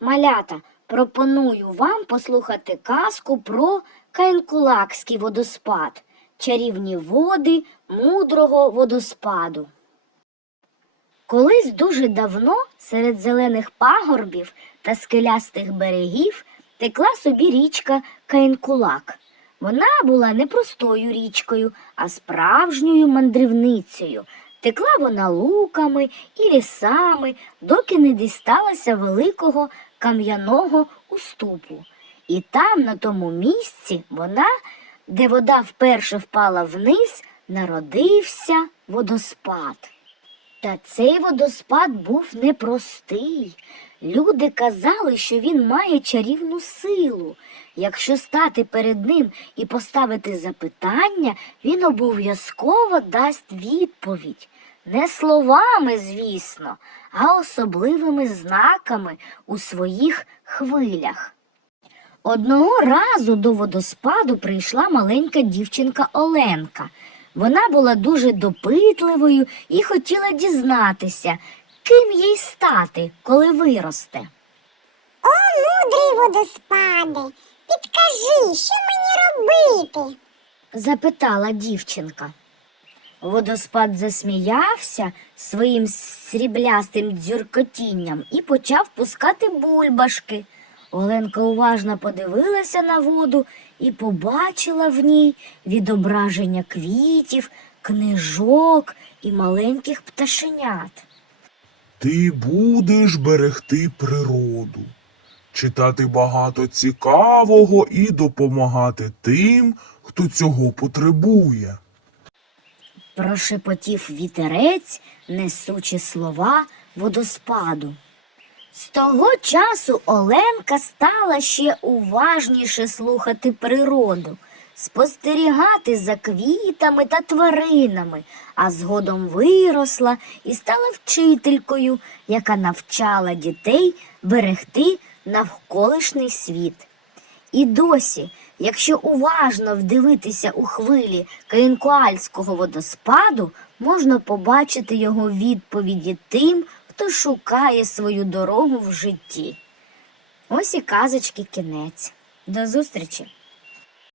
Малята, пропоную вам послухати казку про Каїнкулакський водоспад, чарівні води мудрого водоспаду. Колись дуже давно серед зелених пагорбів та скелястих берегів текла собі річка Каїнкулак. Вона була не простою річкою, а справжньою мандрівницею. Текла вона луками і лісами, доки не дісталася великого кам'яного уступу. І там, на тому місці, вона, де вода вперше впала вниз, народився водоспад. Та цей водоспад був непростий. Люди казали, що він має чарівну силу. Якщо стати перед ним і поставити запитання, він обов'язково дасть відповідь. Не словами, звісно, а особливими знаками у своїх хвилях. Одного разу до водоспаду прийшла маленька дівчинка Оленка. Вона була дуже допитливою і хотіла дізнатися, ким їй стати, коли виросте. О, мудрий водоспаде, підкажи, що мені робити? запитала дівчинка. Водоспад засміявся своїм сріблястим дзюркотінням і почав пускати бульбашки. Оленка уважно подивилася на воду і побачила в ній відображення квітів, книжок і маленьких пташенят. Ти будеш берегти природу, читати багато цікавого і допомагати тим, хто цього потребує. прошепотів вітерець, несучи слова водоспаду. З того часу Оленка стала ще уважніше слухати природу, спостерігати за квітами та тваринами, а згодом виросла і стала вчителькою, яка навчала дітей берегти навколишній світ. І досі, якщо уважно вдивитися у хвилі Каїнкуальського водоспаду, можна побачити його відповіді тим, хто шукає свою дорогу в житті. Ось і казочки кінець. До зустрічі!